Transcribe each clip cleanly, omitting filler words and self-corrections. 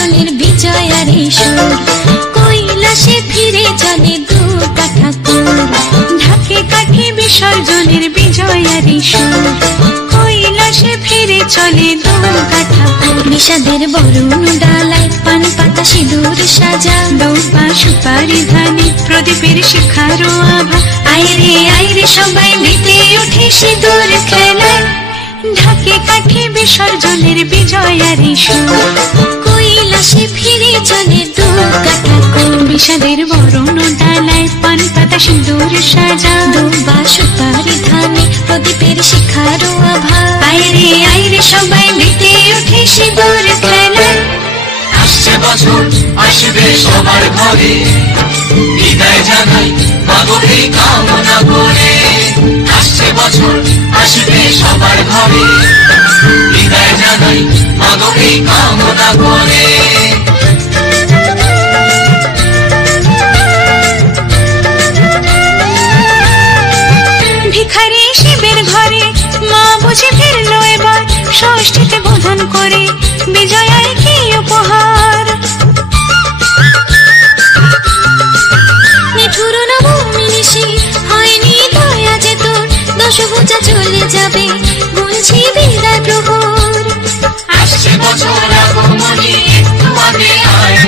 বিসর্জনের বিজয়ারি সুর, কৈলাসে ফিরে চলে দু কাঠা কুল। ঢাকে কাঠে বিসর্জনের বিজয়ারি সুর, কৈলাসে ফিরে চলে দু কাঠা কুল। বিষাদের বরুণ ডালায় পান পাতা সিঁদুর সাজা, দৌপা সুপারি ধানে প্রদীপের শিখারো আভা। আইরে সবাই মেতে উঠে সিঁদুর খেলায়, ঢাকে কাঠে বিসর্জনের বিজয়ারি সুর, কৈলাসে ফিরে চলে দু কাঠা কুল। বিষাদের বরণ ডালায় পান পাতা সিঁদুর সাজা, দৌপা সুপারি ধানে প্রদীপের শিখারো আভা। আইরে সবাই মেতে উঠে সিঁদুর খেলায়। আসছে বছর আসবে সবার ঘরে, বিদায় জানাই মাগো এই কামনা করে। আসছে বছর আসবে সবার ঘরে, বিদায় জানাই মাগো এই কামনা করে। ভিখারি শিবের ঘরে মা বুঝে ফিরলো এবার, ষষ্ঠীতে বোধন করে বিজয়ার কি উপহার। নিঠুর নবমী নিশি হয়নি দয়া যে তোর, দশভুজা চলে যাবে গুনছি বিদায় প্রহর। আসছে বছর আগমনী একটু আগে আয়,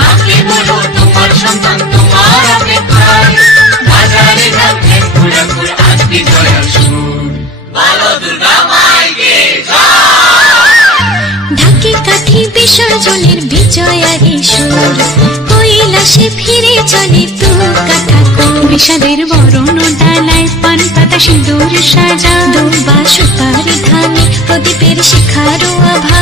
মাকে বলো তোমার সন্তান তোমার অপেক্ষায়। বাজারে যাবে ঘুরে আজ বিজয়ার সুর, বলো দুর্গা মাইকে ঢাকে কাঠে বিসর্জনের বিজয়ারি সুর, কৈলাসে ফিরে চলে দু কাঠা কুল। বিষাদের বরণ ডালায় পান পাতা সিঁদুর সাজা, দৌপা সুপারি ধানে প্রদীপের শিখারো আভা।